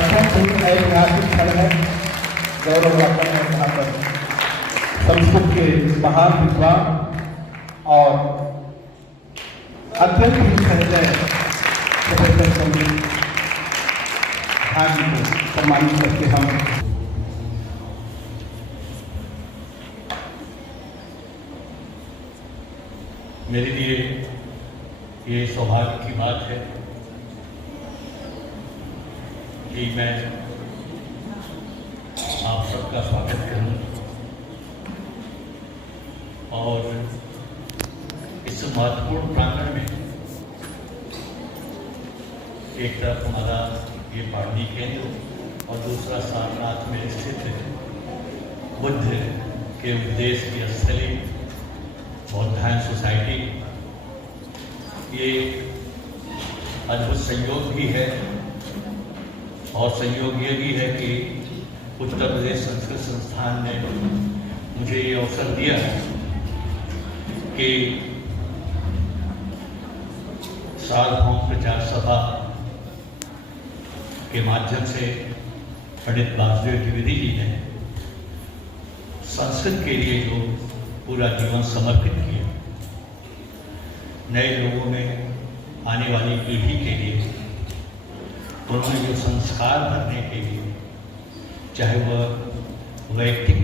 अत्यंत ऐतिहासिक क्षण है। गौरव यात्रा है यहाँ पर संस्कृत के महान विद्वान और अत्यंत ही सहजय प्रोफेसर संदीप झा जी को सम्मानित करके हम मेरे लिए ये सौभाग्य की बात है कि मैं आप सबका स्वागत करूं और इस महत्वपूर्ण प्रांगण में एक तरफ हमारा ये पाणिनी केंद्र और दूसरा सारनाथ में स्थित बुद्ध के उपदेश की स्थली बौद्धायन सोसाइटी, ये अद्भुत संयोग भी है और संयोग ये भी है कि उत्तर प्रदेश संस्कृत संस्थान ने मुझे ये अवसर दिया कि सार्वभौम प्रचार सभा के माध्यम से पंडित वासुदेव द्विवेदी जी ने संस्कृत के लिए जो पूरा जीवन समर्पित किया, नए लोगों में आने वाली पीढ़ी के लिए उन्होंने जो संस्कार भरने के लिए, चाहे वह वैयक्तिक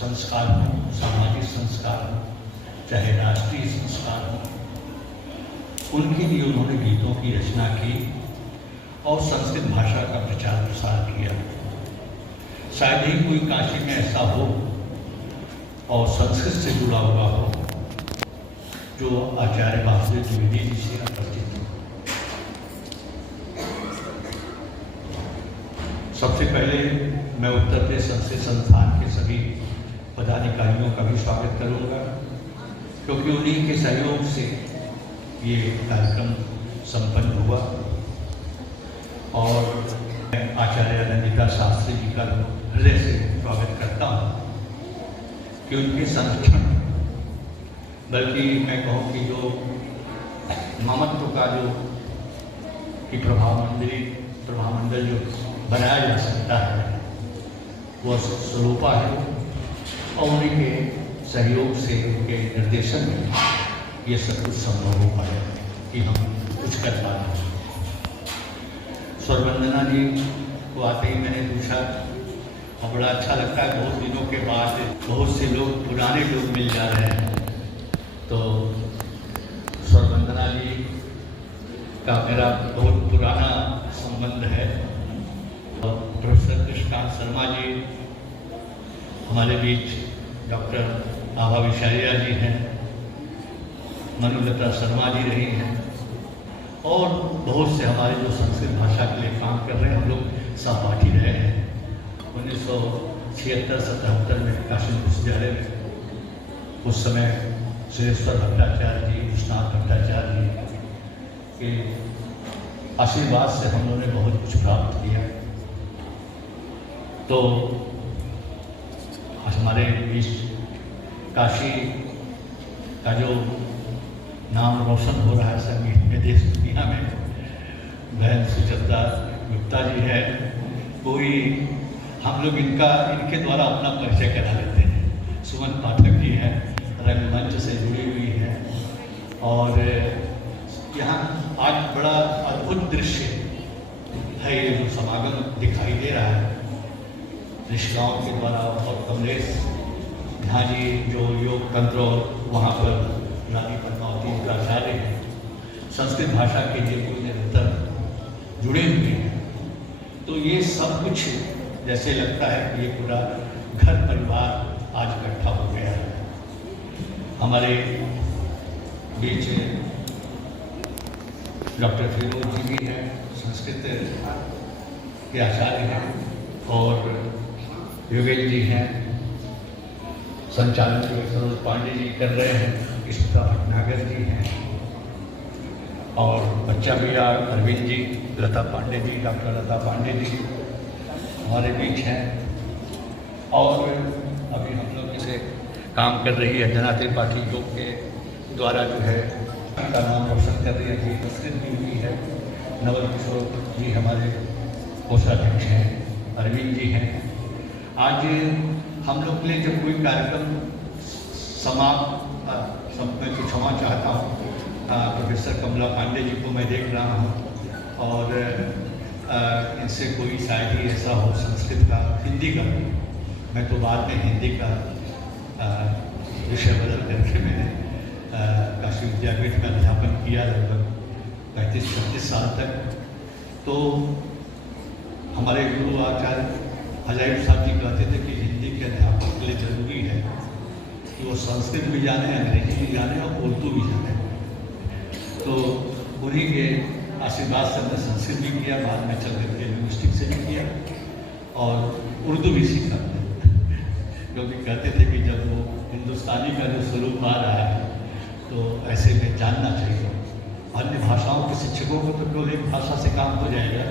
संस्कार हो, सामाजिक संस्कार हो, चाहे राष्ट्रीय संस्कार हो, उनके लिए उन्होंने गीतों की रचना की और संस्कृत भाषा का प्रचार प्रसार किया। शायद ही कोई काशी में ऐसा हो और संस्कृत से जुड़ा हुआ हो जो आचार्य वासुदेव द्विवेदी जी से उपस्थित हो। सबसे पहले मैं उत्तर प्रदेश संस्कृत संस्थान के सभी पदाधिकारियों का भी स्वागत करूंगा, क्योंकि उन्हीं के सहयोग से ये कार्यक्रम संपन्न हुआ और मैं आचार्य नंदिता शास्त्री जी का हृदय से स्वागत करता हूँ कि उनके संरक्षण, बल्कि मैं कहूँ कि जो ममत्व का जो कि प्रभामंडल जो बनाया जा सकता है वह स्वरूपा है और उन्हीं के सहयोग से, उनके निर्देशन में ये सब कुछ संभव हो पाया कि हम कुछ कर पा रहे हैं। स्वरवंदना जी को आते ही मैंने पूछा और बड़ा अच्छा लगता है, बहुत दिनों के बाद बहुत से लोग, पुराने लोग मिल जा रहे हैं। तो स्वरवंदना जी का मेरा बहुत पुराना संबंध है और प्रोफेसर कृष्णकांत शर्मा जी हमारे बीच, डॉक्टर आभा विशारिया जी हैं, मनुलता शर्मा जी रही हैं और बहुत से हमारे जो संस्कृत भाषा के लिए काम कर रहे हैं, हम लोग सहपाठी रहे हैं। 1976-77 में काशी विश्वविद्यालय में उस समय सुरेश्वर भट्टाचार्य जी, विश्वनाथ भट्टाचार्य जी के आशीर्वाद से हम लोगों ने बहुत कुछ प्राप्त किया। तो हमारे बीच काशी का जो नाम रोशन हो रहा है संगीत में, देश दुनिया में, बहन सुचित्रा गुप्ता जी है, कोई हम लोग इनके द्वारा अपना परिचय करा लेते हैं। सुमन पाठक जी हैं, रंगमंच से जुड़ी हुई हैं और यहाँ आज बड़ा अद्भुत दृश्य है ये जो समागम दिखाई दे रहा है ऋषिगांव के द्वारा। और कमलेश झा जी जो योग तंत्र और वहाँ पर रानी पद्मावती प्राचार्य हैं, संस्कृत भाषा के लिए कोई निरंतर जुड़े हुए हैं। तो ये सब कुछ जैसे लगता है कि ये पूरा घर परिवार आज इकट्ठा हो गया है। हमारे बीच डॉक्टर फिरोज जी भी हैं, संस्कृत के आचार्य हैं, और योगेश जी हैं, संचालन सरोज पांडे जी कर रहे हैं, कृष्णा भटनागर जी हैं और बच्चा भैया अरविंद जी, लता पांडे जी, डॉक्टर लता पांडे जी हमारे बीच हैं। और अभी हम लोग जैसे काम कर रही है अंजना त्रिपाठी योग के द्वारा जो है का नाम रोशन कर रही है, संस्कृत भी हुई है। नवल किशोर जी हमारे कोषाध्यक्ष हैं, अरविंद जी हैं। आज हम लोग के लिए जब कोई कार्यक्रम सब मैं तो क्षमा चाहता हूँ, प्रोफेसर कमला पांडे जी को मैं देख रहा हूँ और इनसे कोई शायद ही ऐसा हो संस्कृत का, हिंदी का, मैं तो बाद में हिंदी का विषय बदल करके मैंने काशी विद्यापीठ में अध्यापन किया लगभग 35-36 साल तक। तो हमारे गुरु आचार्य हजारी साहब जी कहते थे कि हिंदी के अध्यापक के लिए जरूरी है कि वो संस्कृत भी जाने, अंग्रेजी भी जाने और उर्दू भी जाने। तो उन्हीं के आशीर्वाद से हमने संस्कृत भी किया, बाद में चल करके लिंग्विस्टिक से भी किया और उर्दू भी सीखा, क्योंकि कहते थे कि जब वो हिंदुस्तानी का जो स्वरूप आ रहा है तो ऐसे में जानना चाहिए। अन्य भाषाओं के शिक्षकों को तो केवल एक भाषा से काम हो जाएगा,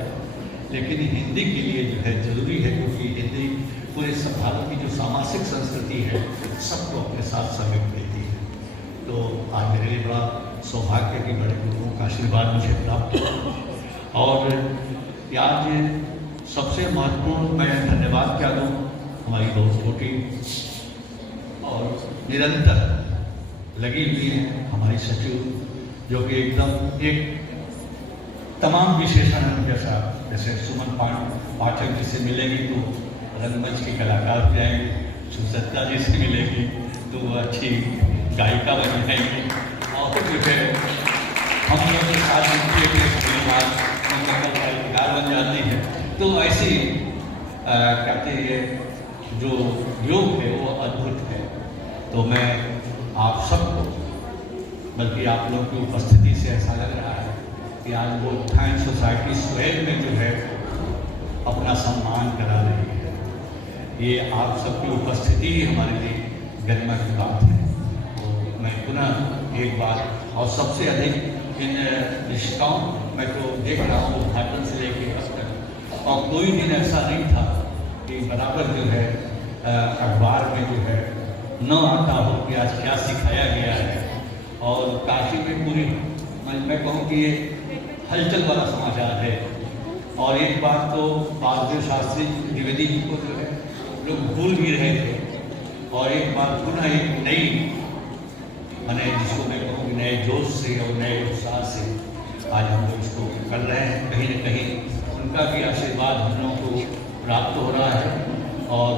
लेकिन हिंदी के लिए जो है जरूरी है, क्योंकि हिंदी पूरे सब भारत की जो सामाजिक संस्कृति है सबको अपने साथ समेट लेती है। तो आज मेरे लिए बड़ा सौभाग्य है कि बड़े गुरुओं का आशीर्वाद मुझे प्राप्त हो। और आज सबसे महत्वपूर्ण मैं धन्यवाद क्या दूँ हमारी बहुत छोटी और निरंतर लगी हुई है हमारी सचिव, जो कि एकदम एक तमाम विशेषण है जैसा, जैसे सुमन पाठक जी से मिलेंगी तो रंगमंच के कलाकार हो जाएंगे, सुचेता जी से मिलेगी तो वो अच्छी गायिका बन जाएंगी, और जो है हम लोग के साथ गायिकार बन जाती है। तो ऐसी कहते हैं जो योग है वो अद्भुत है। तो मैं आप सबको, बल्कि आप लोगों की उपस्थिति से ऐसा लग रहा है कि आज वो उत्थान सोसाइटी स्वयं में जो है अपना सम्मान करा रही है। ये आप सबकी उपस्थिति ही हमारे लिए गरिमा की बात है। तो मैं पुनः एक बार, और सबसे अधिक इन रिश्ताओं मैं तो देख रहा हूँ उद्घाटन से लेके अब तक, और कोई दिन ऐसा नहीं था कि बराबर जो है अखबार में जो है न आता हो कि आज क्या सिखाया गया है। और काशी में पूरी मैं कहूँ कि ये हलचल वाला समाचार है। और एक बात तो बालदेव शास्त्री द्विवेदी जी को जो है लोग भूल भी रहे थे, और एक बार पुनः एक नई, मैंने जिसको मैं कहूँ कि नए जोश से और नए उत्साह से आज हम लोग इसको कर रहे हैं। कहीं न कहीं उनका भी आशीर्वाद हम लोगों को प्राप्त हो रहा है। और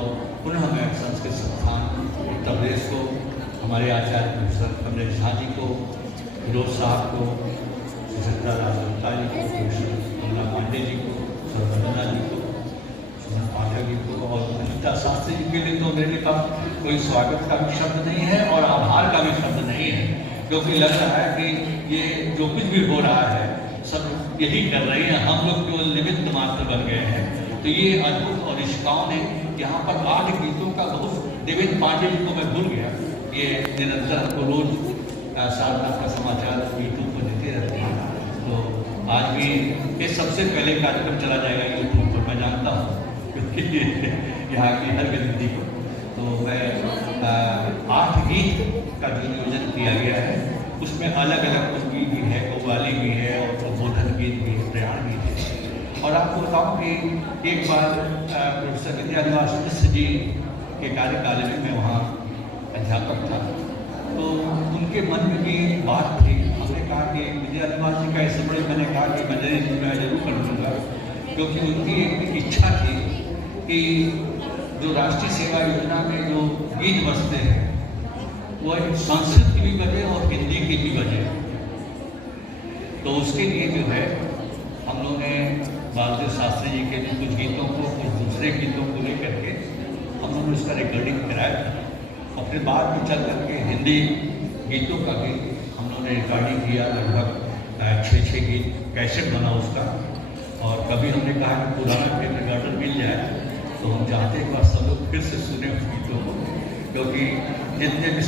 पुनः मैं संस्कृत संस्थान उत्तर प्रदेश को, हमारे आचार्य प्रोफेसर कमलेश झा जी को, विनोद साहब को, सुचेता राजगुप्ता जी को, प्रोफेसर कमला पांडे जी को, सरवंदना जी को, सुमन पाठक जी को और अनिता शास्त्री जी के लिए तो मेरे पास कोई स्वागत का भी शब्द नहीं है और आभार का भी शब्द नहीं है, क्योंकि लग रहा है कि ये जो कुछ भी हो रहा है सब यही कर रही हैं, हम लोग केवल निमित्त मात्र बन गए हैं। तो ये अद्भुत, और निष्काओं ने यहाँ पर 8 गीतों का बहुत, देवेंद्र पांडे जी को मैं भूल गया, ये निरंतर हमको रोज साधना का समाचार यूट्यूब पर देते रहते हैं। तो आज भी ये सबसे पहले कार्यक्रम चला जाएगा यूट्यूब पर, मैं जानता हूँ, क्योंकि यहाँ की हर गतिविधि को। तो मैं 8 गीत का जो नियोजन किया गया है उसमें अलग अलग कुछ गीत भी है, कव्वाली भी है और प्रबोधन गीत भी है, प्रयाण गीत है। और आपको बताऊँ कि एक बार प्रोफेसर विद्यानिवास मिश्र जी के कार्यकाल में मैं वहाँ अध्यापक था, तो उनके मन में भी बात थी। हमने कहा कि विद्यानिवास जी का ऐसे बड़े, मैंने कहा कि मैं जरूर कर दूँगा, क्योंकि उनकी एक इच्छा थी कि जो राष्ट्रीय सेवा योजना में जो गीत बजते हैं वो संस्कृत की भी बजे और हिंदी की भी बजे। तो उसके लिए जो है हम लोगों ने बालदेव शास्त्री जी के कुछ गीतों को, कुछ दूसरे गीतों को लेकर के हम लोगों ने उसका रिकॉर्डिंग कराया और फिर बाद में चल करके हिंदी गीतों का भी हम लोगों ने रिकॉर्डिंग किया। लगभग 6 गीत कैसेट बना उसका। और कभी हमने कहा कि पुराना टेप रिकॉर्डर मिल जाए तो हम चाहते हैं कि सब लोग फिर से सुने उस गीतों को, क्योंकि जितने भी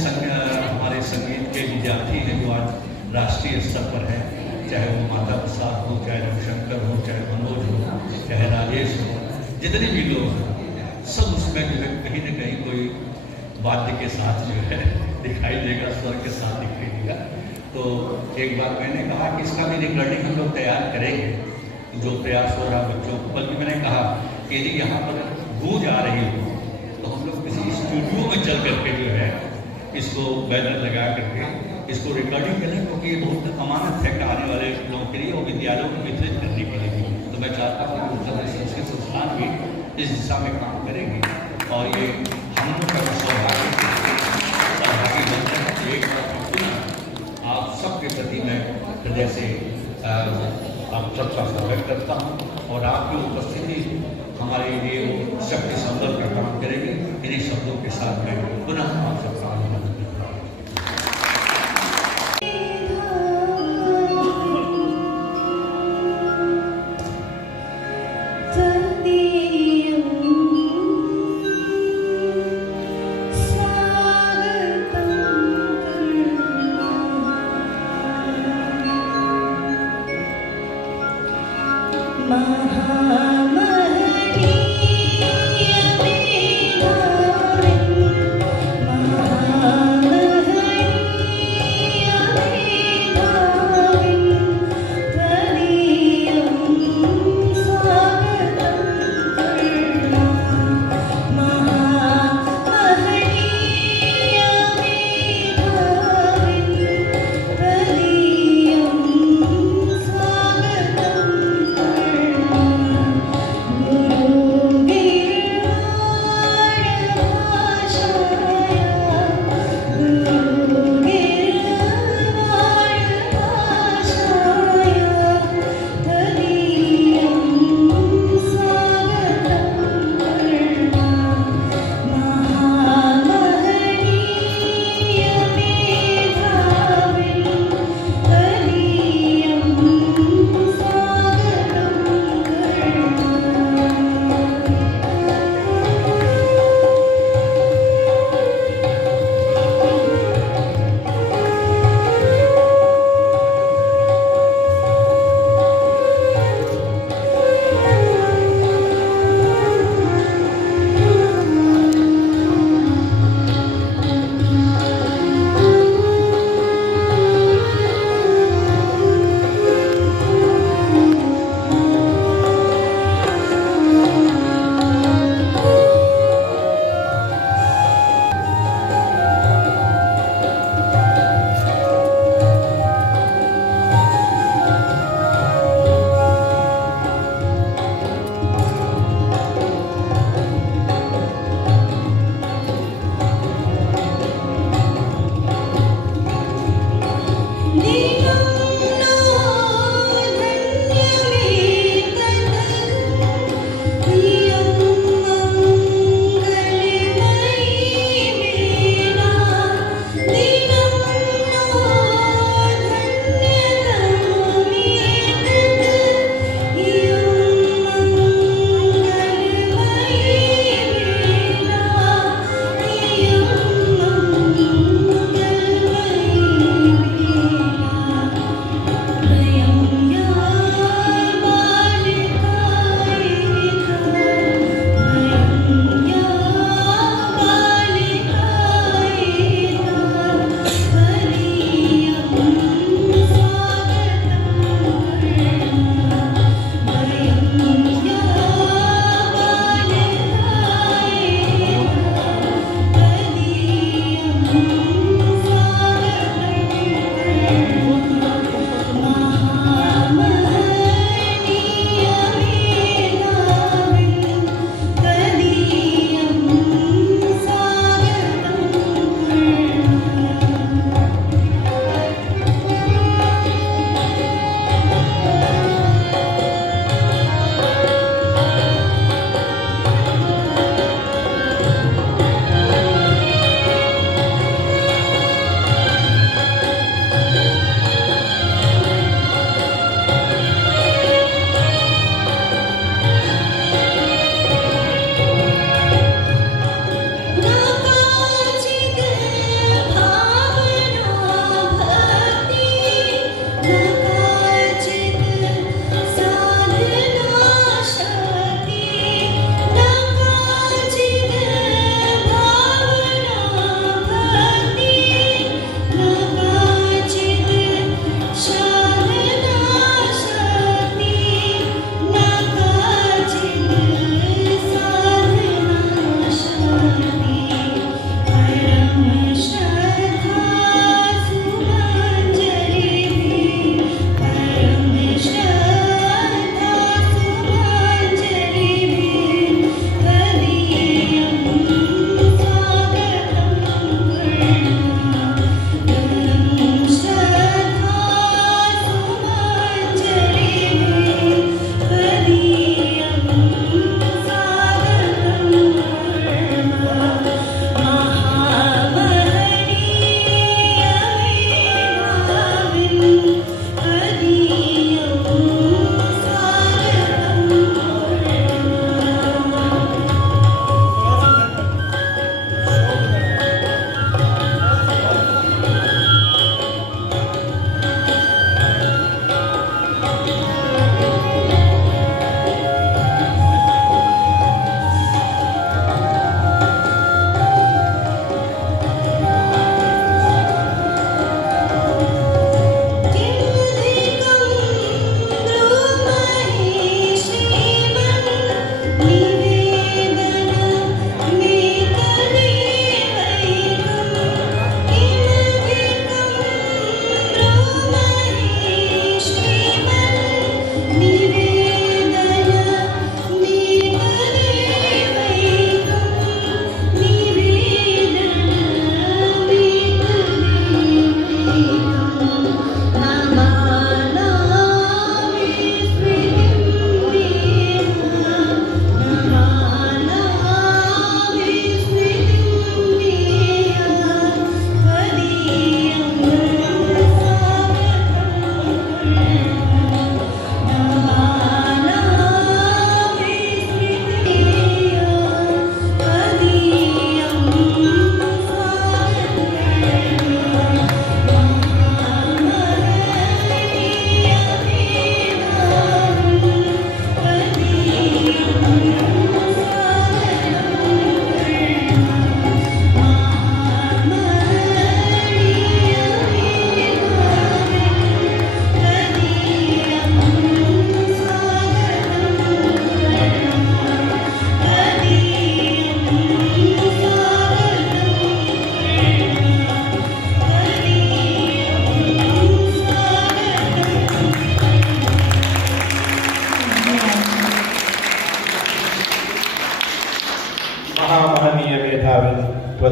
हमारे संगीत के विद्यार्थी हैं जो आज राष्ट्रीय स्तर पर हैं, चाहे वो माता प्रसाद हो, चाहे रविशंकर हो, चाहे मनोज हो, चाहे राजेश हो, जितने भी लोग हैं सब उसमें जो है कहीं न कहीं कोई वाद्य के साथ जो है दिखाई देगा, स्वर के साथ दिखाई देगा। तो एक बार मैंने कहा कि इसका भी रिकॉर्डिंग हम लोग तैयार करेंगे। जो प्रयास हो रहा बच्चों को, बल्कि मैंने कहा कि यदि यहाँ पर गूंज आ रही हो तो हम लोग किसी स्टूडियो में चल करके जो है इसको बैनर लगा करके इसको रिकॉर्डिंग करें, क्योंकि ये बहुत अमानत है आने वाले लोगों के लिए और विद्यालयों को वितरित करने के लिए भी। तो मैं चाहता हूँ कि उत्तर प्रदेश संस्कृत संस्थान भी इस दिशा में काम करेगी और ये हम लोग का सौभाग्य बनता है। एक बार पुनः आप सबके प्रति मैं हृदय से आप सबका स्वागत करता हूँ और आपकी उपस्थिति हमारे लिए शक्ति संबल का काम करेगी। इन्हीं शब्दों के साथ मैं पुनः आप सबका अभिनंदन करता हूँ। महामहनीय मेधावी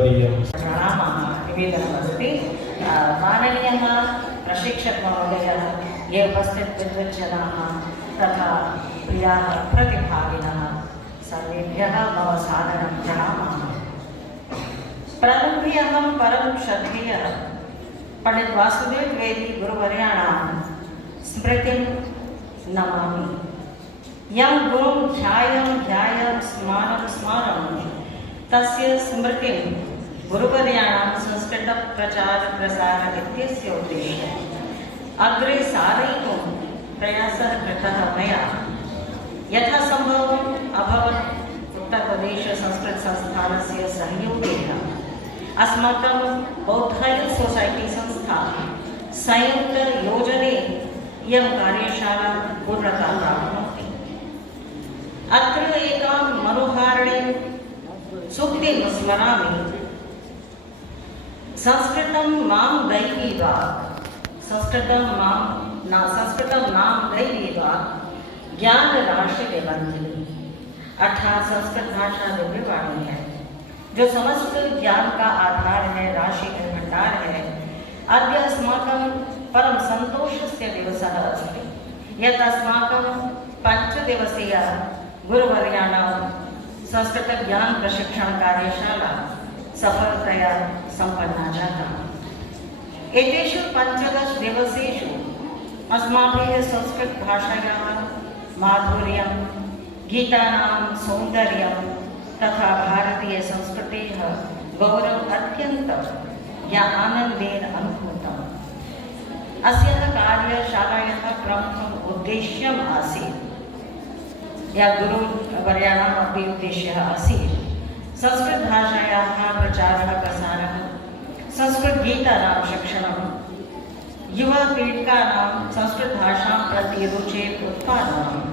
वर्यम् प्रणामः निवेदनमस्ति। माननीयः प्रशिक्षकमहोदयः, ये उपस्थित विद्वज्जनाः तथा प्रियाः प्रतिभागिनः, सर्वेभ्यः मम सादरं प्रणामः। प्रारम्भे अहं परं श्रद्धेयः पंडित वासुदेव द्विवेदी गुरुवर्याणां स्मृतिं नमामि। यं गुरुं ध्यायं स्मारं तस्य स्मृतिं गुरुवर्याणां संस्कृत प्रचार प्रसार इत्यस्य उद्देश्य अग्रे सारयितुं प्रयासः कृतः मया। यथासम्भवम् अभवत् उत्तरप्रदेश संस्कृत संस्थानस्य सहयोगेन अस्माकं बौद्धायन सोसाइटी संस्था संयुक्त योजने इयं कार्यशाला पूर्णता प्राप्नोति। अत्र एकां मनोहारिणीं सूक्तिं स्मरामि। संस्कृतं मां दैवी वाक्, संस्कृतं नाम दैवी वाक्, ज्ञान राशि निबंधनी। अर्थात संस्कृत भाषा दिव्यवाणी है जो समस्त ज्ञान का आधार है, राशि का भंडार है। अद्य अस्माकं परम सन्तोषस्य दिवसः अस्ति यत् अस्माकं 5 दिवसीय गुरुवर्याणां संस्कृत ज्ञान प्रशिक्षण कार्यशाला सफलतया सम्पन्ना जाता। एतेषु 15 दिवसेषु अस्माभिः संस्कृत भाषायाः माधुर्यं, गीतानां सौन्दर्यं तथा भारतीय संस्कृतेः गौरवम् अत्यन्तं या आनन्देन अनुभूतम्। अस्याः कार्यशालायाः प्रमुखम् उद्देश्यम् आसीत्, या गुरुवर्याणाम् अपि उद्देश्यः आसीत्, संस्कृतभाषायाः प्रचारः प्रसारः, संस्कृतगीतानां शिक्षणं, युवपीडिकानां संस्कृतभाषां प्रति रुचेः उत्पादनम्।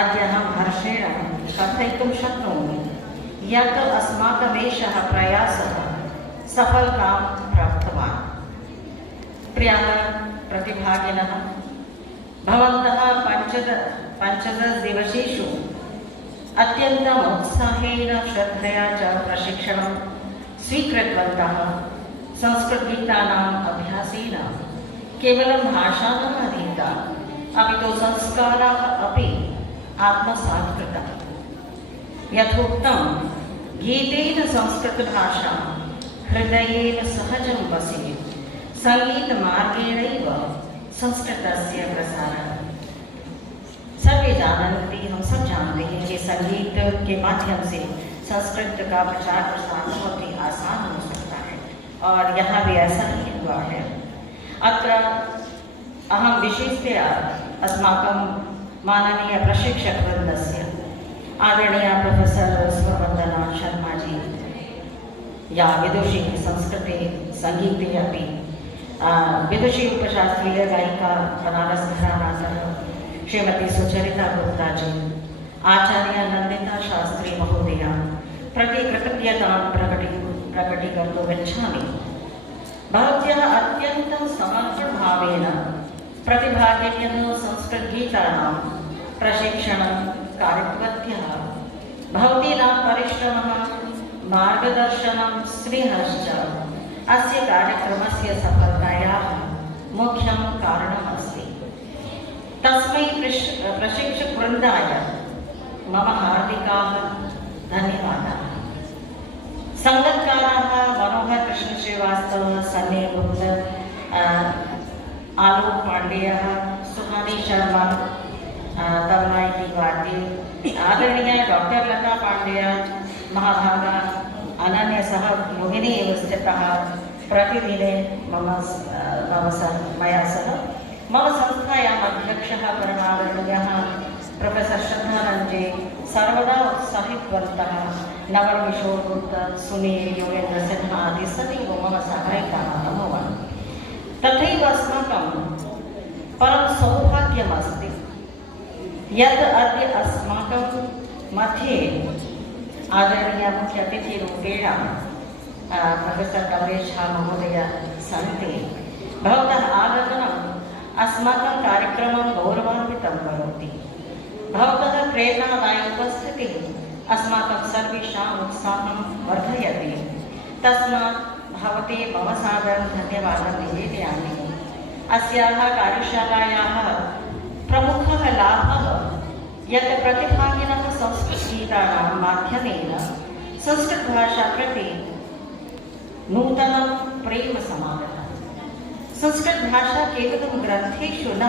अद्य अहं हर्षेण कथयितुं शक्नोमि यत् अस्माकमेषः प्रयासः सफलतां प्राप्तवान्। प्रियाः प्रतिभागिनः, भवन्तः 15 दिवसेषु अत्यन्तम् उत्साहेन श्रद्धया च प्रशिक्षणं स्वीकृतवन्तः। संस्कृतगीतानाम् अभ्यासेन केवलं भाषा न अधीता, अपि तु संस्काराः अपि आत्मसात् कृतः। यथोक्तं, गीतेन संस्कृतभाषा हृदयेन सहजं वसेत्, संगीतमार्गेणैव संस्कृतस्य प्रसारः। सर्वे जानन्ति, हम सब जानते हैं कि संगीत के माध्यम से संस्कृत का प्रचार प्रसार बहुत ही आसान हो सकता है, और यहाँ भी ऐसा ही हुआ है। अत्र अहं विशेषतया अस्माकं माननीय प्रशिक्षकवृन्दस्य आदरणीय प्रोफेसर स्वरवन्दना शर्मा जी, या विदुषी संस्कृते संगीते अपि विदुषी उपशास्त्रीय गायिका बनारस घरानातः श्रीमती सुचरिता गुप्ता जी, आचार्य नंदिता शास्त्री महोदया प्रति कृतज्ञतां प्रकटीकर्तुम् इच्छामि। भवत्याः अत्यन्तं समर्पणभावेन प्रतिभागिन्यः संस्कृतगीतानां प्रशिक्षणं कारितवत्यः। भवतीनां परिश्रमः, मार्गदर्शनं, स्नेहश्च अस्य कार्यक्रमस्य सफलतायाः मुख्यं कारणमस्ति। तस्मै प्रशिक्षकवृन्दाय मम हार्दिकाः धन्यवादाः। संगतकाराः मनोहर कृष्ण श्रीवास्तव, सन्नी गुप्त, आलोक पांडेय, सुहानी शर्मा, तबलाइटी वाद्य, आदरणीय डॉक्टर लता पांडेय, महाभागा अनन्य सह योगिनी एव स्थितः प्रतिदिने मया सह मम संस्थायाम् अध्यक्षः परमादरणीयः प्रोफेसर श्रद्धानंदजी सर्वदा उत्साहितवन्तः। नवल किशोर गुप्त, सुनील, योगेन्द्र सिन्हा आदि सदैव मम सहायकाः अभवन्। तथैव अस्माकं परं सौभाग्यमस्ति यत् अद्य अस्माकं मध्ये आदरणीय मुख्य अतिथिरूपेण प्रोफेसर कमलेश झा महोदय सन्ति। भवतः आगमनम् अस्माकं कार्यक्रमं गौरवान्वितं करोति। भवतः प्रेरणादायी उपस्थितिः अस्माकं सर्वेषाम् उत्साहं वर्धयति। तस्मात् भवते मम सादरं धन्यवादं निवेदयामि। अस्याः कार्यशालायाः प्रमुखः लाभः यत् प्रतिभागिनः संस्कृतगीतानां माध्यमेन संस्कृतभाषा प्रति नूतनं प्रेम समागतम्। संस्कृतभाषा केवलं ग्रन्थेषु न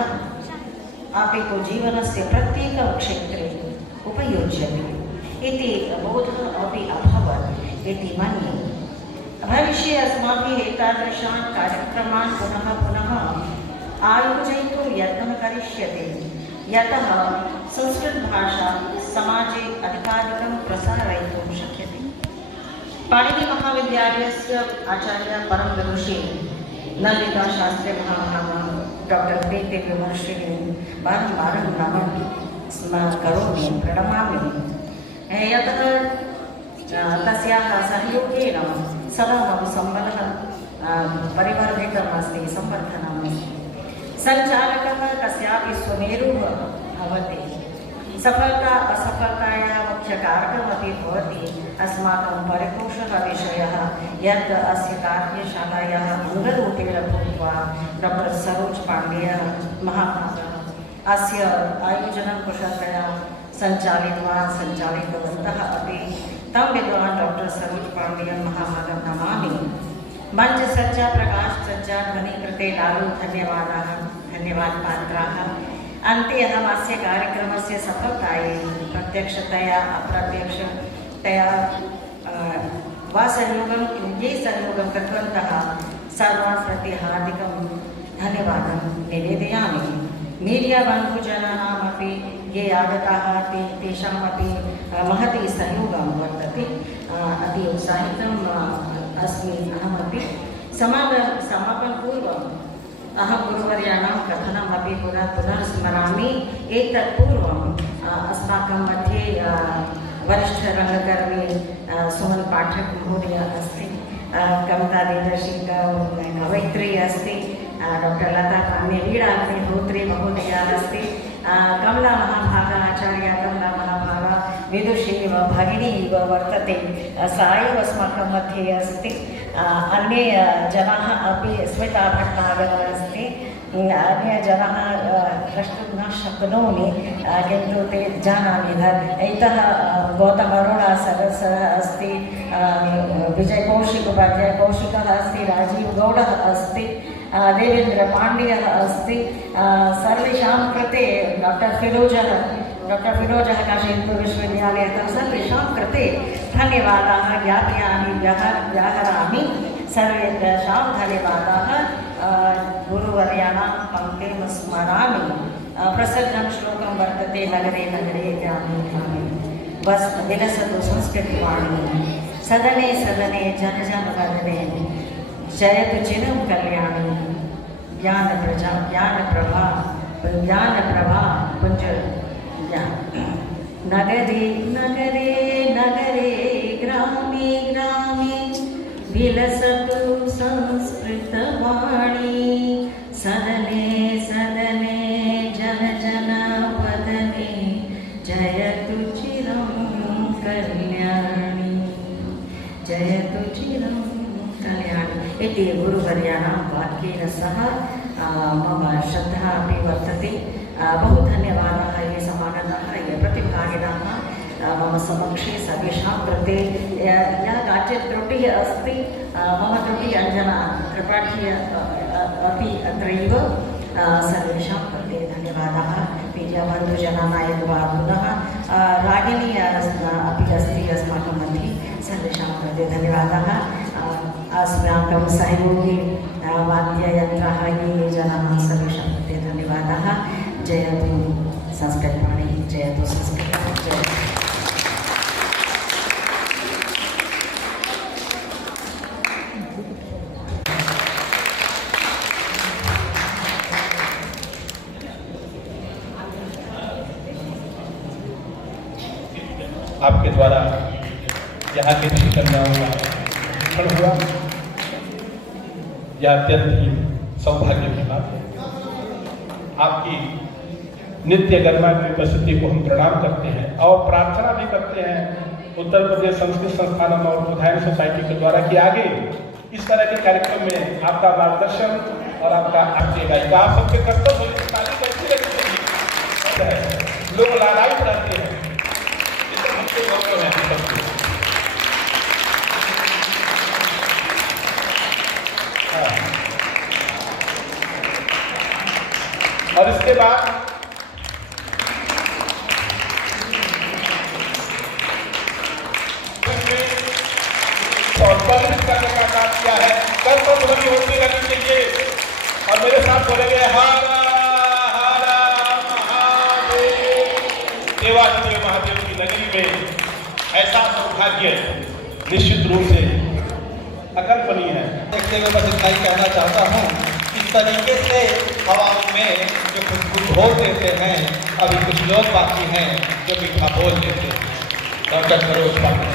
अपि तु जीवनस्य प्रत्येकक्षेत्रे उपयुज्यते इति बोधः अपि अभवत् इति मन्ये। भविष्ये अस्माभिः एतादृशान् कार्यक्रमान् पुनः पुनः आयोजयितुं यत्नः करिष्यते, यतः संस्कृतभाषा समाजे अधिकाधिकं प्रसारयितुं शक्यते। पाणिनिमहाविद्यालयस्य आचार्य परम विदुषी ललिता शास्त्री महाभागा डॉक्टर प्रीति विमर्शिनी बारं नमन् करोमि, प्रणमामि। यतः तस्याः सहयोगेन सदा मम सम्बलः परिवर्धितम् अस्ति, संवर्धनम् अस्ति। सञ्चालकः कस्यापि सुमेरुः भवति। सफलता असफलतायाः मुख्यकारकमपि भवति अस्माकं परिपोषः विषयः यत् अस्य कार्यशालायाः अङ्गरूपेण भूत्वा डॉक्टर सरोज पाण्डेय महाभागः अस्य आयोजनं कुशलतया सञ्चालितवन्तः अपि तं विद्वान् डॉक्टर सरोज पाण्डेय महाभागं नमामि। मञ्चसज्जा प्रकाशसज्जा ध्वनिकृते लालु धन्यवादपात्राः। अन्ते अहम् अस्य कार्यक्रमस्य सफलतायै प्रत्यक्षतया अप्रत्यक्षतया वा ये सहयोगं कृतवन्तः सर्वान् प्रति हार्दिकं धन्यवादं निवेदयामि। मीडिया बन्धुजनानामपि ये आगताः तेषामपि महती सहयोगं वर्तते। अति उत्साहितम् अस्मि अहमपि। समापनपूर्वम् अहं गुरुवर्याणां कथनमपि पुनः स्मरामि। एतत् पूर्वम् अस्माकं मध्ये वरिष्ठरङ्गकर्मी सुमन पाठक महोदय अस्ति, कविता दिग्दर्शिका कवयित्री अस्ति, डॉक्टर लता वीणा अग्निहोत्री महोदया अस्ति, कमला महाभागा आचार्या कमला महाभागा विदुषी इव भगिनी इव वर्तते, सा एव अस्माकं मध्ये अस्ति। अन्ये जनाः अपि स्मिता भट्नागर अस्ति, अन्ये जनाः द्रष्टुं न शक्नोमि किन्तु ते जानामि। इतः गौतम अरोड़ा सदस्यः अस्ति, विजय कौशिक उपाध्याय कौशिकः अस्ति, राजीव गौडः अस्ति, देवेंद्र पाण्डेयः अस्ति। सर्वेषां कृते डॉक्टर फिरोजः काशी हिन्दू विश्वविद्यालयतः सर्वेषां कृते धन्यवादाः ज्ञापयामि व्याहरामि। सर्वेषां धन्यवादाः। गुरुवर्याणां पङ्क्तिं स्मरामि। प्रसिद्धं श्लोकं वर्तते नगरे नगरे ग्रामे ग्रामे विलसतु संस्कृतवाणी सदने सदने जन जन वदने जयतु चिरं कल्याणी ज्ञानप्रभा पुंज नगरे नगरे नगरे ग्रामे ग्रामे विलसतु संस्कृतवाणी सदने सदने जन जन वदने जयतु चिरं कल्याणी जयतु चिरं कल्याणी इति गुरुवर्याणां वाक्येन सह मम श्रद्धा अपि वर्तते। बहु धन्यवादाः ये समागताः, ये प्रतिभागिनः मम समक्षे सर्वेषां कृते। या काचित् त्रुटिः अस्ति, मम त्रुटिः अञ्जना त्रिपाठी अपि अत्रैव। सर्वेषां कृते धन्यवादाः। मीडियाबन्धुजनानां वा पुनः रागिनी अपि अस्ति अस्माकं मध्ये, सर्वेषां कृते धन्यवादाः। अस्माकं सहयोगी वाद्ययन्त्राः ये जनाः सर्वेषां कृते धन्यवादाः। जयतु संस्कृतवाणी, जयतु संस्कृतं, जयतु। आपके द्वारा यहाँ के कन्याओं का शिक्षण हुआ, यह अत्यंत ही सौभाग्य की बात है। आपकी नित्य गरिमा की उपस्थिति को हम प्रणाम करते हैं और प्रार्थना भी करते हैं उत्तर प्रदेश संस्कृत संस्थान और नवोत्थान सोसाइटी के द्वारा कि आगे इस तरह के कार्यक्रम में आपका मार्गदर्शन और आपका आज्ञा तो आप सबके कर्तव्य लोग लालायित रहते हैं, इससे हमसे गौरव है सबके। और इसके बाद संबंधित करने का काम किया है। कल तो ध्वनि होती रहनी चाहिए और मेरे साथ बोलेंगे हर हर महादेव। देवादिदेव महादेव की नगरी में ऐसा सौभाग्य निश्चित रूप से अकल्पनीय है। देखते हुए बस इतना ही कहना चाहता हूँ, इस तरीके से हवाओं में जो खुशबू घोल देते हैं, अभी कुछ लोग बाकी हैं जो मीठा बोल देते हैं। डॉक्टर सरोज पांडे।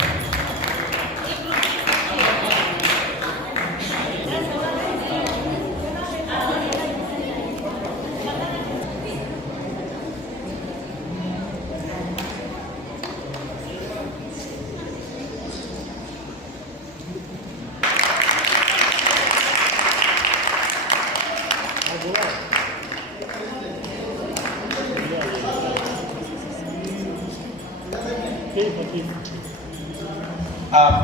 आप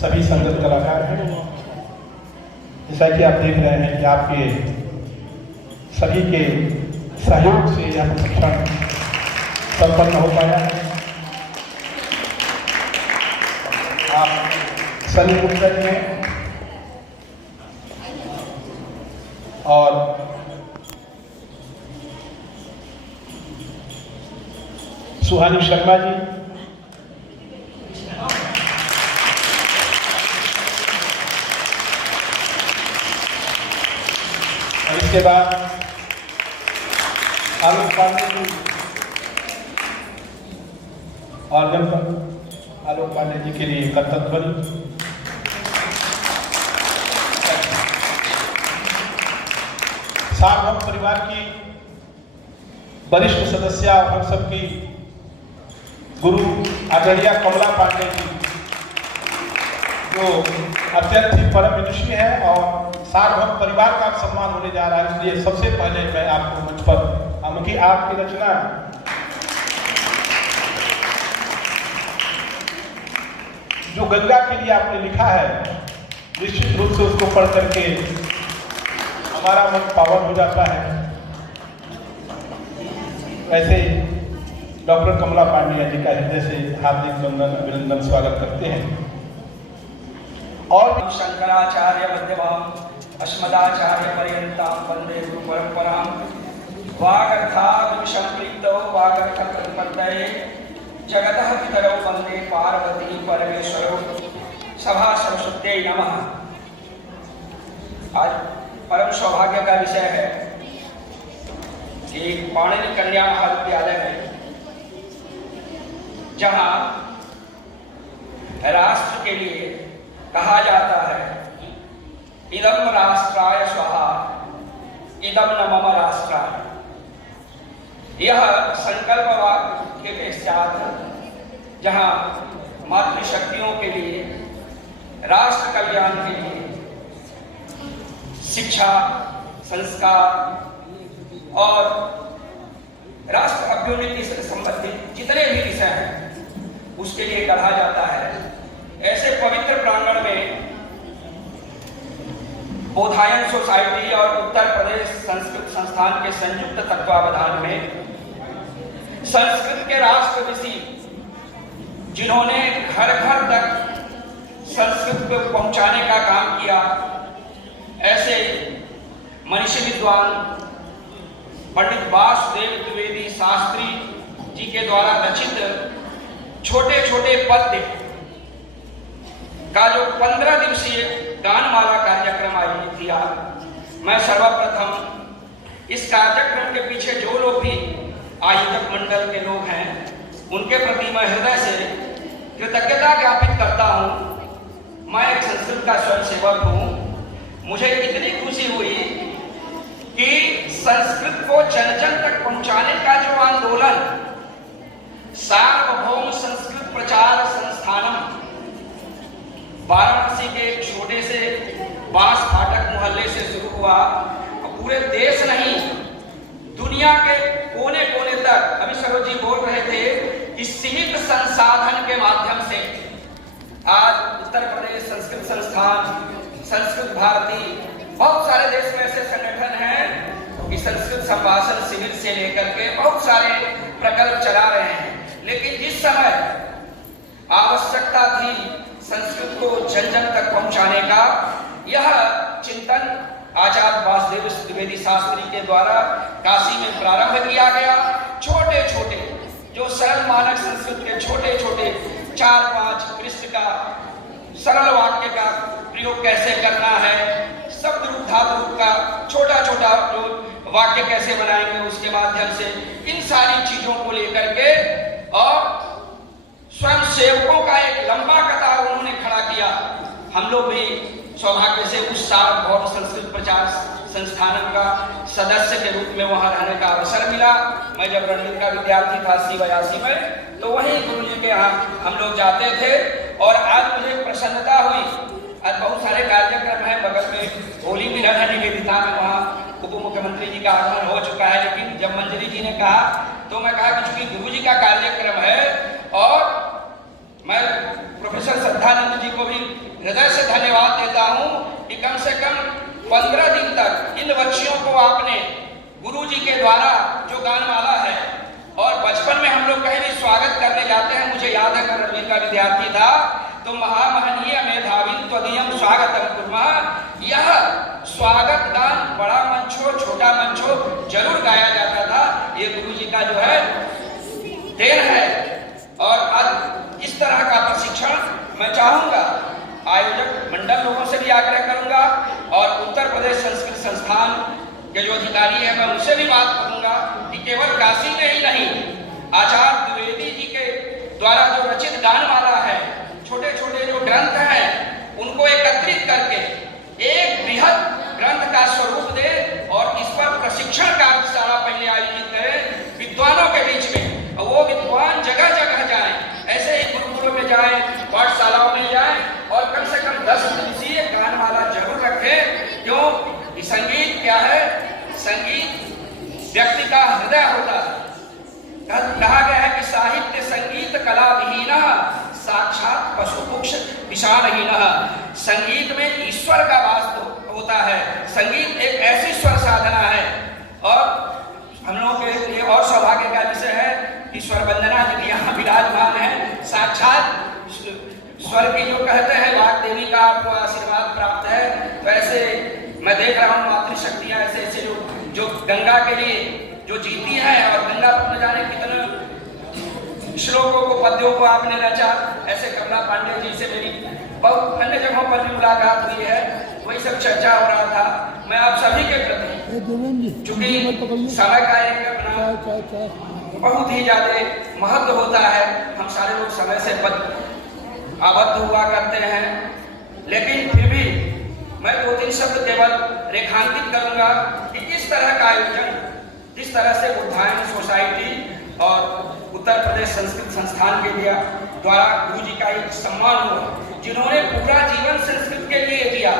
सभी संगत कलाकार हैं। जैसा कि आप देख रहे हैं कि आपके सभी के सहयोग से यह प्रशिक्षण संपन्न हो पाया है। आप सनी गुप्ता जी हैं और सुहानी शर्मा जी, और इसके बाद आलोक पांडे जी और आलोक पांडे जी के लिए कर्तव्य। सार्वभौम परिवार की वरिष्ठ सदस्य और हम सबकी गुरु आदरणीय कमला पांडे जी, जो अत्यंत ही परम विदुषी है और सार्वभौम परिवार का सम्मान होने जा रहा है, इसलिए सबसे पहले मैं आपको मंच पर उनकी आपकी रचना जो गंगा के लिए आपने लिखा है, निश्चित रूप से उसको पढ़ करके हमारा मन पावन हो जाता है। ऐसे डॉक्टर कमला पांड्या जी का हृदय से हार्दिक वंदन अभिनंदन स्वागत करते हैं। और शंकराचार्य मध्यमाम अस्मदाचार्य पर्यंतां वंदे गुरु परंपरां। वागर्थाद् संप्रीतौ वागर्थ प्रतिपत्तये जगतः पितरौ वंदे पार्वती परमेश्वरौ। सभा सरस्वत्यै नमः। आज परम सौभाग्य का विषय है कि पाणिनि कन्या महाविद्यालय में, जहां राष्ट्र के लिए कहा जाता है इदम राष्ट्राय स्वाहा इदम न मम राष्ट्राय, यह संकल्प वाक्य के पश्चात जहां मातृशक्तियों के लिए, राष्ट्र कल्याण के लिए शिक्षा, संस्कार और राष्ट्र अभ्युन्नति से संबंधित जितने भी विषय हैं उसके लिए कहा जाता है। ऐसे पवित्र प्रांगण में बोधायन सोसाइटी और उत्तर प्रदेश संस्कृत संस्थान के संयुक्त तत्वावधान में संस्कृत के राष्ट्रऋषि, जिन्होंने घर घर तक संस्कृत को पहुंचाने का काम किया, ऐसे मनीषी विद्वान पंडित वासुदेव द्विवेदी शास्त्री जी के द्वारा रचित छोटे छोटे पद्य का जो 15 दिवसीय गानमाला कार्यक्रम आयोजित किया, मैं सर्वप्रथम इस कार्यक्रम के पीछे जो लोग भी आयोजक मंडल के लोग हैं उनके प्रति मैं हृदय से कृतज्ञता ज्ञापित करता हूं। मैं एक संस्कृत का स्वयंसेवक हूं। मुझे इतनी खुशी हुई कि संस्कृत को जन जन तक पहुंचाने का जो आंदोलन सार्वभौम संस्कृत प्रचार संस्था बांस फाटक मोहल्ले से शुरू हुआ और पूरे देश नहीं, दुनिया के कोने कोने तक, अभी सरोज जी बोल रहे थे कि सीमित संसाधन के माध्यम से आज उत्तर प्रदेश संस्कृत संस्थान, संस्कृत भारती, बहुत सारे देश में ऐसे संगठन हैं कि संस्कृत संभाषण शिविर से लेकर के बहुत सारे प्रकल्प चला रहे हैं। लेकिन जिस समय आवश्यकता थी संस्कृत को जन जन तक पहुंचाने का, यह चिंतन आचार्य वासुदेव द्विवेदी शास्त्री के द्वारा काशी में प्रारंभ किया गया। छोटे छोटे जो सरल मानक संस्कृत के छोटे छोटे 4-5 पृष्ठ का सरल वाक्य का प्रयोग कैसे करना है, शब्द रूप धातु रूप का छोटा छोटा जो वाक्य कैसे बनाएंगे, उसके माध्यम से इन सारी चीजों को लेकर के और स्वयं सेवकों का एक लंबा कतार उन्होंने खड़ा किया। हम लोग भी सौभाग्य से उस साल गौर संस्कृत प्रचार संस्थान का सदस्य के रूप में वहां रहने का अवसर मिला। मैं जब रणवीर का विद्यार्थी था 80-82 में, तो वहीं गुरु जी के यहाँ हम लोग जाते थे। और आज मुझे प्रसन्नता हुई, आज बहुत सारे कार्यक्रम हैं, बगल में होली मिलन है निवेदिता में, वहाँ उप मुख्यमंत्री जी का आगमन हो चुका है। लेकिन जब मंजरी जी ने कहा तो मैं कहा कि चूंकि गुरु जी का कार्यक्रम है और मैं प्रोफेसर श्रद्धानंद जी को भी हृदय से धन्यवाद देता हूं कि कम से कम 15 दिन तक इन बच्चियों को आपने गुरु जी के द्वारा जो गानमाला है, और बचपन में हम लोग कहीं भी स्वागत करने जाते हैं, मुझे याद है कि रणवीर का विद्यार्थी था तो महामहनीय मेधावी त्वदीयम स्वागतम कुर्मः, यह स्वागत गान बड़ा मंच हो छोटा मंच हो जरूर गाया जाता था। ये गुरु जी का जो है देन है। और आज इस तरह का प्रशिक्षण मैं चाहूंगा, आयोजक मंडल लोगों से भी आग्रह करूंगा और उत्तर प्रदेश संस्कृत संस्थान के जो अधिकारी हैं मैं उनसे भी बात करूंगा कि केवल काशी में ही नहीं, आचार्य द्विवेदी जी के द्वारा जो रचित गानमाला है, छोटे छोटे जो ग्रंथ हैं, उनको एकत्रित करके एक बृहद ग्रंथ का स्वरूप दे और इस पर प्रशिक्षण कार्यशाला पहले आयोजित करें विद्वानों के बीच में। और वो विद्वान जगह जगह जाएं, ऐसे ही गुरुकुलों में जाएं, पाठशालाओं में जाएं और कम से कम 10 दिवसीय गानमाला जरूर रखें। क्यों? कि संगीत क्या है? संगीत व्यक्ति का हृदय होता है। कहा गया है कि साहित्य संगीत कला विहीन साक्षात पशु पुक्ष विषाणहीन। संगीत में ईश्वर का वास होता है। संगीत एक ऐसी स्वर साधना है। और हम लोगों के लिए और सौभाग्य का विषय है कि स्वर वंदना जी यहाँ विराजमान है। साक्षात स्वर की जो कहते हैं वाग देवी का आपको आशीर्वाद प्राप्त है। तो ऐसे मैं देख रहा हूँ मातृशक्तियाँ ऐसे ऐसे जो गंगा के लिए जो जीती है, और गंगा पर न जाने कितने श्लोकों को पद्यों को आपने रचा। ऐसे कमला पांडे जी से मेरी बहुत अन्य जगहों पर भी मुलाकात हुई है, वही सब चर्चा हो रहा था। मैं आप सभी के प्रति, चूंकि समय का एक अपना बहुत ही ज्यादा महत्व होता है, हम सारे लोग समय से आबद्ध हुआ करते हैं, लेकिन फिर भी मैं 2-3 शब्द केवल रेखांकित करूंगा कि किस तरह का आयोजन, जिस तरह से बुद्धायन सोसाइटी और उत्तर प्रदेश संस्कृत संस्थान के द्वारा गुरु जी का एक सम्मान हुआ, जिन्होंने पूरा जीवन संस्कृत के लिए दिया,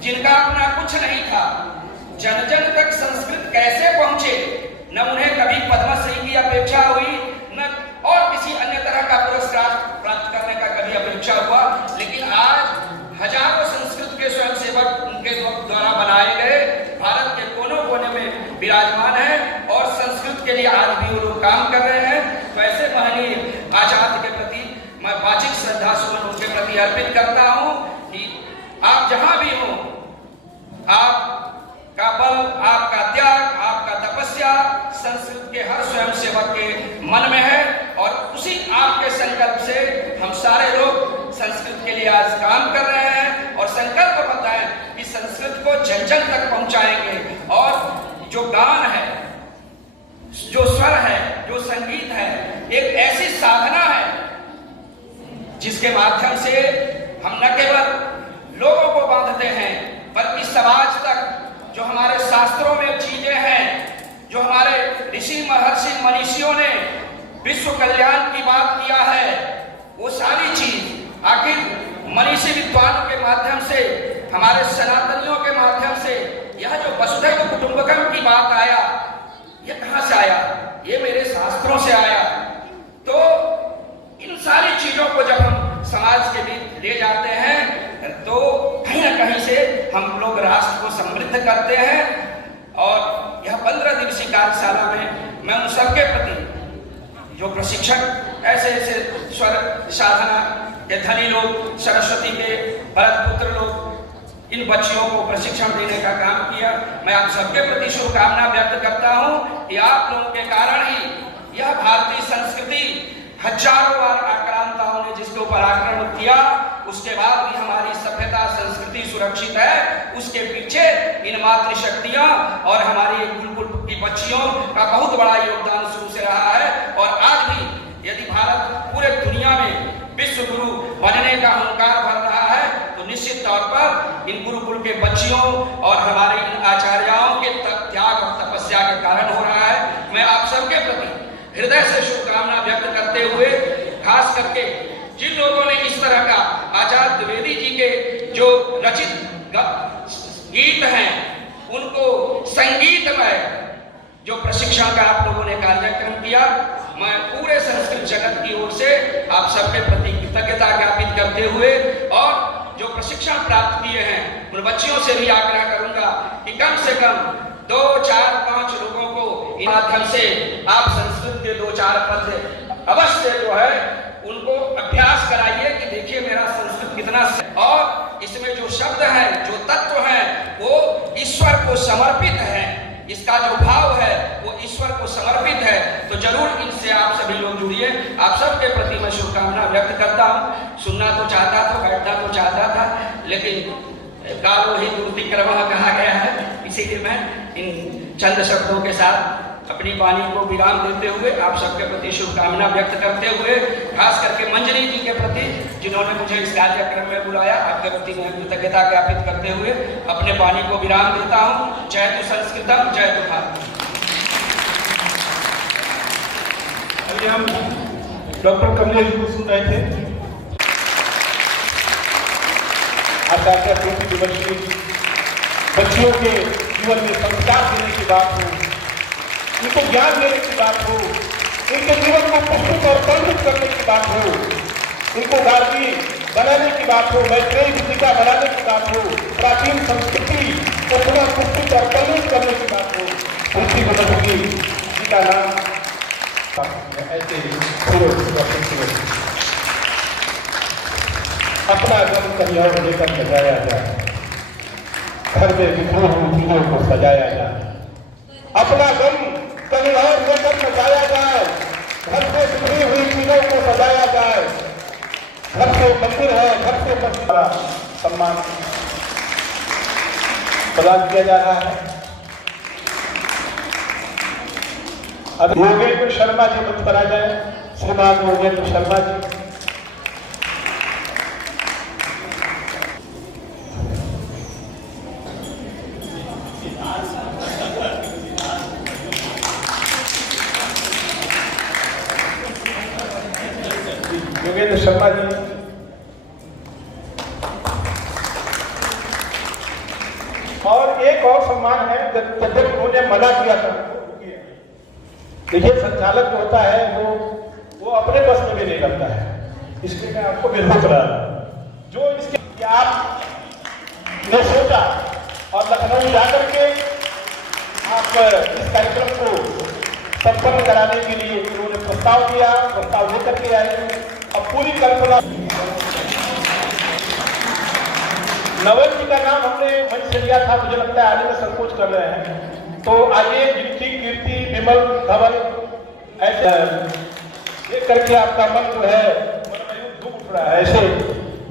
जिनका अपना कुछ नहीं था, जन जन तक संस्कृत कैसे पहुंचे, न उन्हें कभी पद्मश्री की अपेक्षा हुई, न और किसी अन्य तरह का पुरस्कार प्राप्त करने का कभी अपेक्षा हुआ, लेकिन आज हजारों संस्कृत के स्वयंसेवक उनके द्वारा बनाए गए भारत के कोनों कोने में विराजमान है और संस्कृत के लिए आज भी वो लोग काम कर रहे हैं। तो ऐसे महनीय आचार्य के प्रति मैं वाचिक श्रद्धा सुमन उनके प्रति अर्पित करता हूँ कि आप जहां भी हो, आपका बल, आपका त्याग, आपका तपस्या संस्कृत के हर स्वयंसेवक के मन में है, और उसी आपके संकल्प से हम सारे लोग संस्कृत के लिए आज काम कर रहे हैं और संकल्प बताएं कि संस्कृत को जन जन तक पहुंचाएंगे। और जो गान है, जो स्वर है, जो संगीत है, एक ऐसी साधना है जिसके माध्यम से हम न केवल लोगों को बांधते हैं, बल्कि समाज तक जो हमारे शास्त्रों में चीजें हैं, जो हमारे ऋषि महर्षि मनीषियों ने विश्व कल्याण की बात किया है, वो सारी चीज आखिर मनीषी विद्वानों के माध्यम से हमारे सनातनियों के माध्यम से यह जो वसुधैव कुटुंबकम की बात आया, ये कहां से आया? ये मेरे शास्त्रों से आया। तो इन सारी चीजों को जब हम समाज के बीच ले जाते हैं तो कहीं ना कहीं से हम लोग राष्ट्र को समृद्ध करते हैं। और यह 15 दिवसीय कार्यशाला में मैं उन सबके प्रति जो प्रशिक्षक ऐसे स्वर साधना के धनी लोग, सरस्वती के भरत पुत्र लोग, इन बच्चियों को प्रशिक्षण देने का काम किया, मैं आप सबके प्रति शुभकामना व्यक्त करता हूं कि आप लोगों के कारण ही यह भारतीय संस्कृति हजारों बार आक्रांताओं ने जिसके ऊपर आक्रमण किया, उसके बाद भी हमारी सभ्यता संस्कृति सुरक्षित है। उसके पीछे इन मातृशक्तियां और हमारी गुरुकुल की बच्चियों का बहुत बड़ा योगदान शुरू से रहा है। और आज भी यदि भारत पूरे दुनिया में विश्व गुरु बनने का हुंकार भर रहा है तो निश्चित तौर पर इन गुरुकुल के बच्चियों और हमारे इन आचार्यों के त्याग और तपस्या के कारण हो रहा है। मैं आप सबके प्रति हृदय से शुभकामना व्यक्त करते हुए, खास करके जिन लोगों ने इस तरह का आचार्य द्विवेदी जी के जो रचित गीत हैं उनको संगीतमय जो प्रशिक्षण का आप लोगों ने कार्यक्रम किया, मैं पूरे संस्कृत जगत की ओर से आप सबके प्रति कृतज्ञता ज्ञापित करते हुए और जो प्रशिक्षण प्राप्त किए हैं उन बच्चियों से भी आग्रह करूंगा कि कम से कम 2, 4, 5 लोगों को इस माध्यम से आप संस्कृत के 2-4 पद अवश्य जो है उनको अभ्यास कराइए कि देखिए मेरा संस्कृत कितना। और इसमें जो शब्द हैं, जो तत्व हैं, वो ईश्वर को समर्पित है। इसका जो भाव है वो ईश्वर को समर्पित है। तो जरूर इनसे आप सभी लोग जुड़िए। आप सबके प्रति मैं शुभकामना व्यक्त करता हूँ। सुनना तो चाहता था, बैठना तो चाहता था, लेकिन कालो ही दूती क्रमः कहा गया है, इसीलिए मैं इन चंद शब्दों के साथ अपनी वाणी को विराम देते हुए आप सबके प्रति शुभकामना व्यक्त करते हुए, खास करके मंजरी जी के प्रति जिन्होंने मुझे इस कार्यक्रम में बुलाया, आपके प्रति मैं कृतज्ञता ज्ञापित करते हुए अपने वाणी को विराम देता हूँ। जय तु संस्कृतम, जय तु भारत। अभी हम डॉक्टर कमलेश जी को सुन रहे थे। आचार्य द्विवेदी दिवस बच्चियों के जीवन में संस्कार देने की बात हो, उनको ज्ञान देने की बात हो, उनके जीवन को पुष्पित और समृद्ध करने की बात हो, उनको गार्गी बनाने की बात हो, मैत्रेयी विधिका बनाने की बात हो, प्राचीन संस्कृति को पुनः पुष्पित और समृद्ध करने की बात हो, पृथ्वी बदलगी जी का नाम ऐसे अपना गम कहीं और लेकर सजाया जाए, घर में बिखरी हुई चीजों को सजाया जाए, अपना गम कहीं और लेकर सजाया जाए, घर से बिखरी हुई चीजों को सजाया जाए। घर से मंदिर है, घर से मंदिर का सम्मान प्रदान किया जा रहा है। अब योगेंद्र शर्मा जी मंच पर आ जाए। श्रीमान योगेंद्र शर्मा जी। योगेंद्र शर्मा जी और एक और सम्मान है, जब उन्होंने मना किया था। देखिए संचालक जो होता है वो अपने बस में भी नहीं लगता है, इसलिए मैं आपको विरोध कर रहा हूं। जो इसके आप ने सोचा और लखनऊ जाकर के आप इस कार्यक्रम को संपन्न कराने के लिए उन्होंने प्रस्ताव दिया, प्रस्ताव लेकर के आए। अब पूरी कल्पना नवल जी का नाम हमने मंच से लिया था, मुझे लगता है आने में संकोच कर रहे हैं, तो आइए जिनकी कीर्ति विमल धवल ऐसे ये करके आपका मन जो है मन में दुख उठ रहा है। ऐसे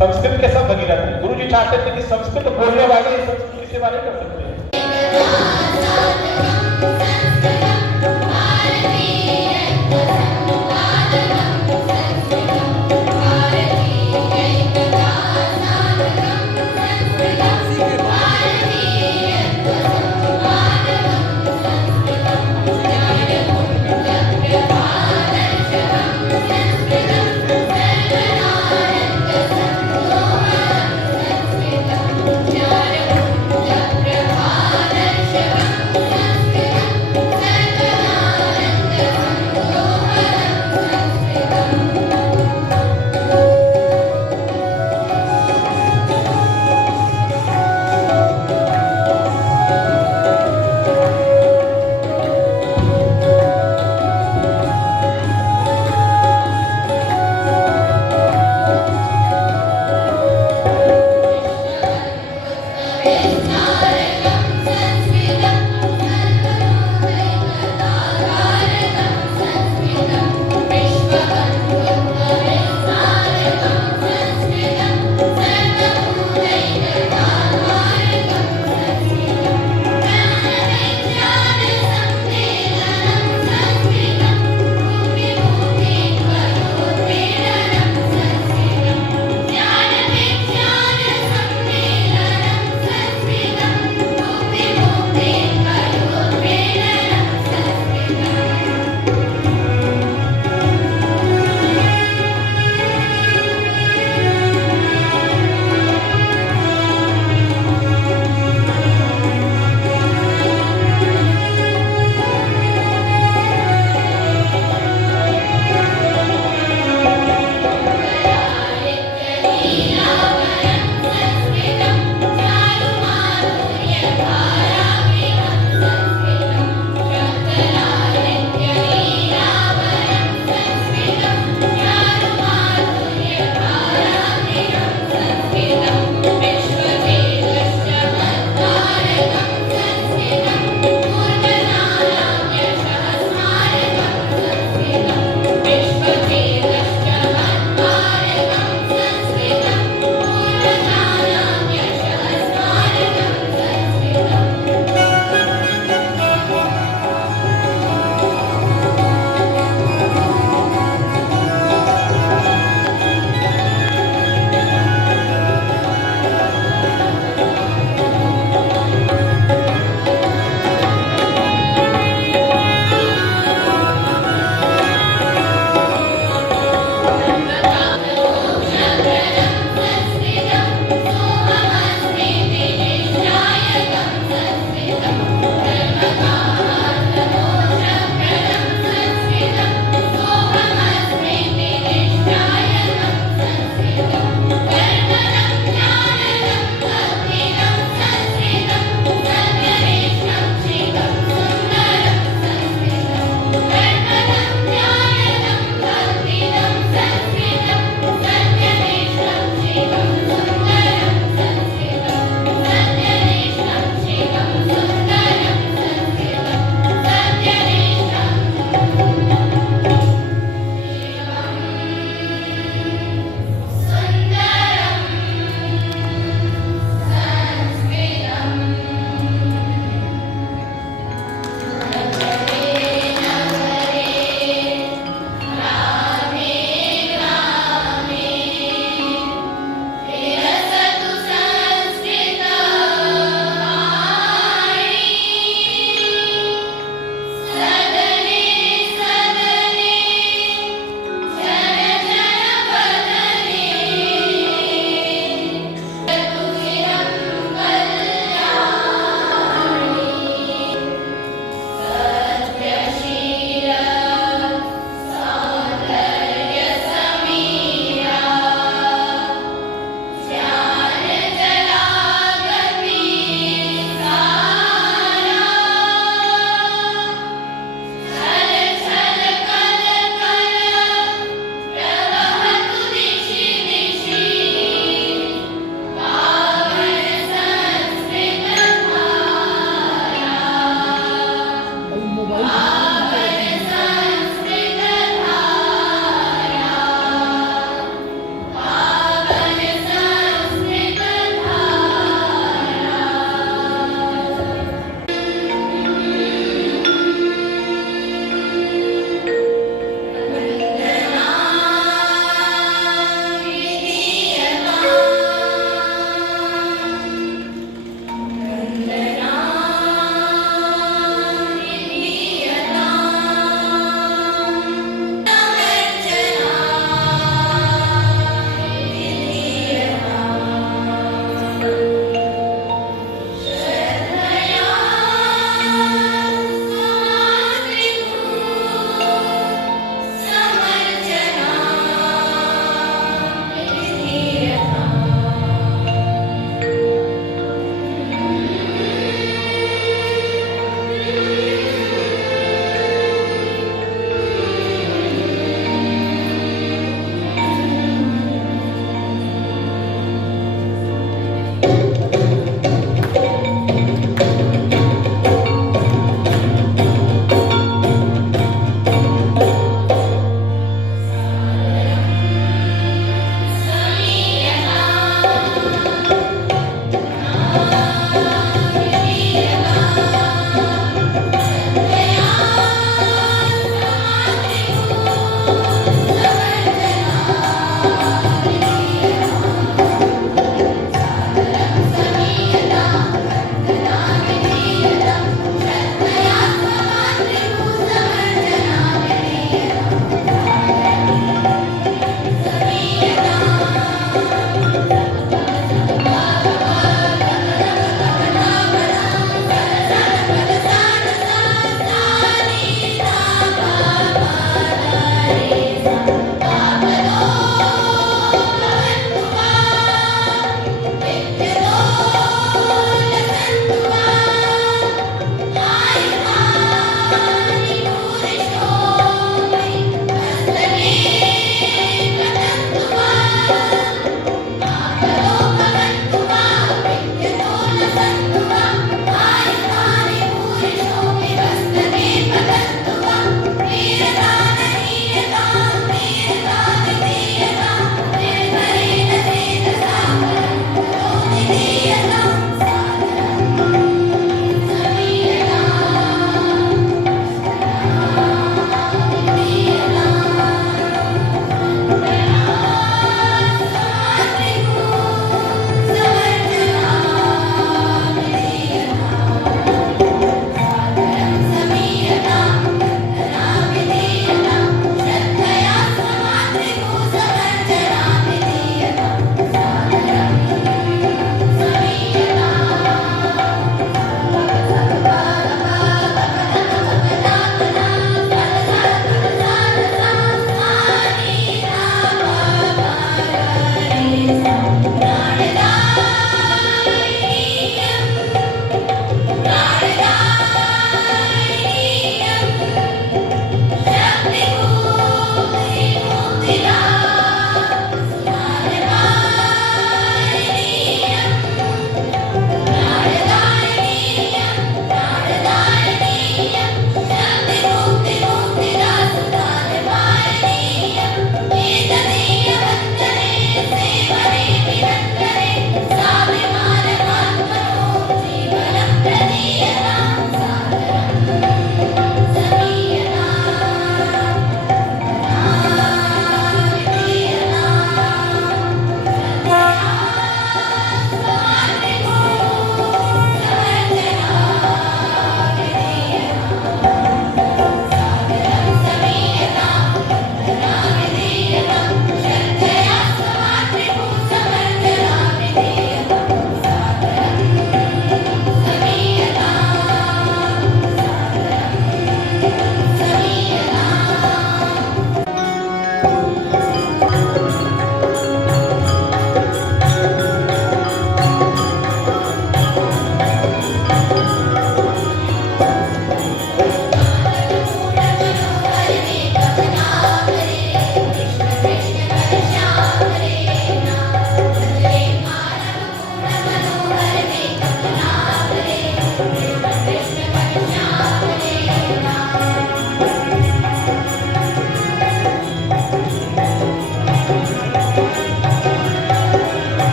संस्कृत के सब भगीरथ हैं। गुरु जी चाहते थे कि संस्कृत बोलने वाले संस्कृत की सेवा नहीं कर सकते। Yeah.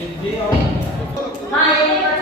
हाँ, एक